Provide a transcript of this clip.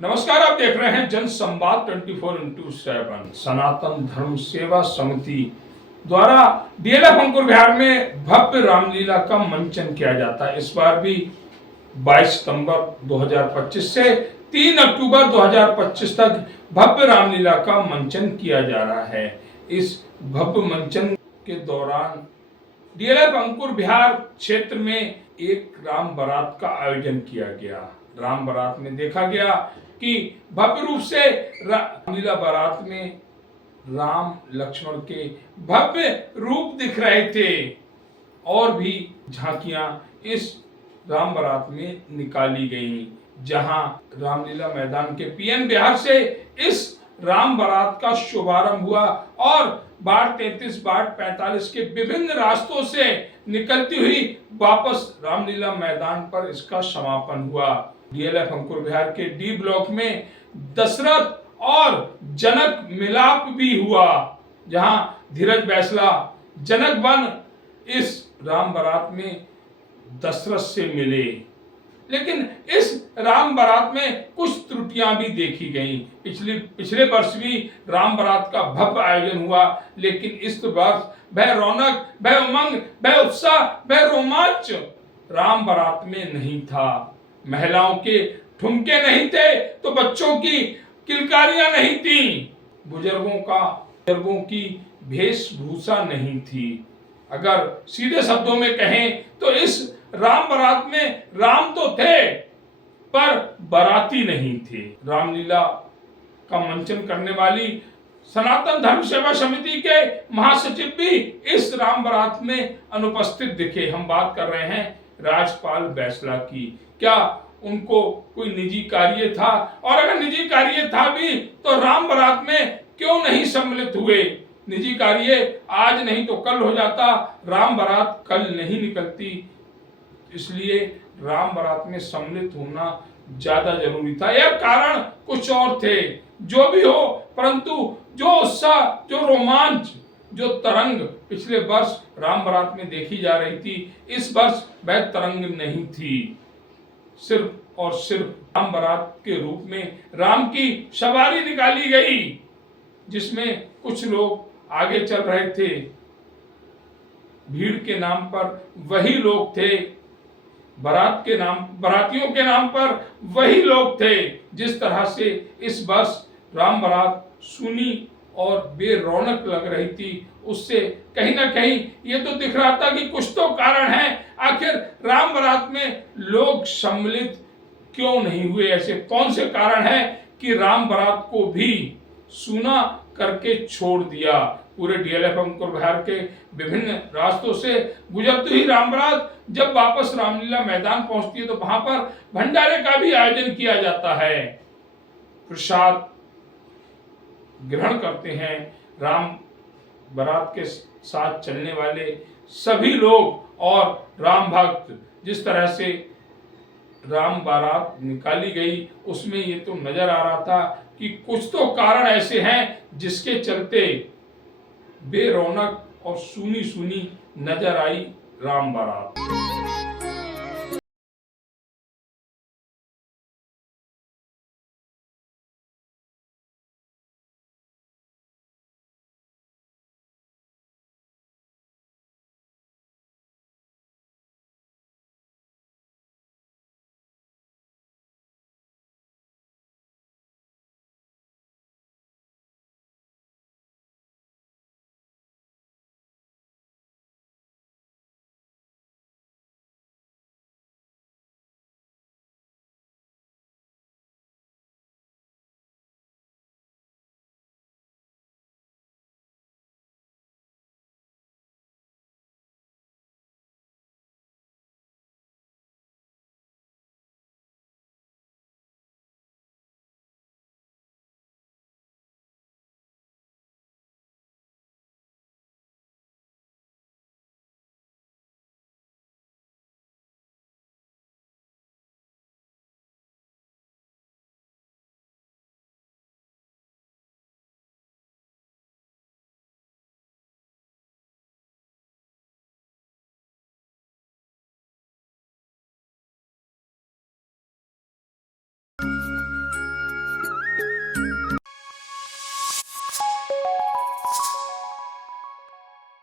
नमस्कार, आप देख रहे हैं जन संवाद 24x7। सनातन धर्म सेवा समिति द्वारा डीएलएफ अंकुर विहार में भव्य रामलीला का मंचन किया जाता है। इस बार भी 22 सितंबर 2025 से 3 अक्टूबर 2025 तक भव्य रामलीला का मंचन किया जा रहा है। इस भव्य मंचन के दौरान डीएलएफ अंकुर विहार क्षेत्र में एक राम बारात का आयोजन किया गया। राम बारात में देखा गया कि भव्य रूप से रामलीला बारात में राम लक्ष्मण के भव्य रूप दिख रहे थे और भी झांकियां इस राम बारात में निकाली गईं, जहां रामलीला मैदान के पीएन बिहार से इस राम बारात का शुभारंभ हुआ और बाट 33 बाट 45 के विभिन्न रास्तों से निकलती हुई वापस रामलीला मैदान पर इसका समापन हुआ। डीएलएफ अंकुर विहार के डी ब्लॉक में दशरथ और जनक मिलाप भी हुआ, जहां धीरज बैसला जनक बन इस राम बारात में दशरथ से मिले। लेकिन इस राम बारात में कुछ त्रुटियां भी देखी गईं। पिछले वर्ष भी राम बारात का भव्य आयोजन हुआ, लेकिन इस वर्ष वह रौनक, वह उमंग, वह उत्साह, वह रोमांच राम बारात में नहीं था। महिलाओं के ठुमके नहीं थे तो बच्चों की किलकारियां नहीं थी, बुजुर्गों की वेशभूषा नहीं थी। अगर सीधे शब्दों में कहें तो इस राम बारात में राम तो थे पर बाराती नहीं थे। रामलीला का मंचन करने वाली सनातन धर्म सेवा समिति के महासचिव भी इस राम बारात में अनुपस्थित दिखे। हम बात कर रहे हैं राजपाल बैसला की। क्या उनको कोई निजी कार्य था? और अगर निजी कार्य था भी तो राम बारात में क्यों नहीं सम्मिलित हुए? निजी कार्य आज नहीं तो कल हो जाता, राम बारात कल नहीं निकलती, इसलिए राम बारात में सम्मिलित होना ज्यादा जरूरी था। यह कारण कुछ और थे। जो भी हो, परंतु जो उत्साह, जो रोमांच, जो तरंग पिछले वर्ष राम बारात में देखी जा रही थी, इस वर्ष वह तरंग नहीं थी। सिर्फ और सिर्फ राम बारात के रूप में राम की सवारी निकाली गई, जिसमें कुछ लोग आगे चल रहे थे। भीड़ के नाम पर वही लोग थे, बारातियों के नाम पर वही लोग थे। जिस तरह से इस वर्ष राम बारात सुनी और बेरौनक लग रही थी, उससे कहीं ना कहीं ये तो दिख रहा था कि कुछ तो कारण है। आखिर राम बारात में लोग सम्मिलित क्यों नहीं हुए? ऐसे कौन से कारण है कि राम बारात को भी सुना करके छोड़ दिया? पूरे डीएलएफ अंकुर विहार के विभिन्न रास्तों से गुजरती हुई राम बारात जब वापस रामलीला मैदान पहुंचती है तो वहां पर भंडारे का भी आयोजन किया जाता है। प्रसाद ग्रहण करते हैं राम बारात के साथ चलने वाले सभी लोग और राम भक्त। जिस तरह से राम बारात निकाली गई, उसमें ये तो नजर आ रहा था कि कुछ तो कारण ऐसे हैं जिसके चलते बेरौनक और सुनी सुनी नजर आई राम बारात।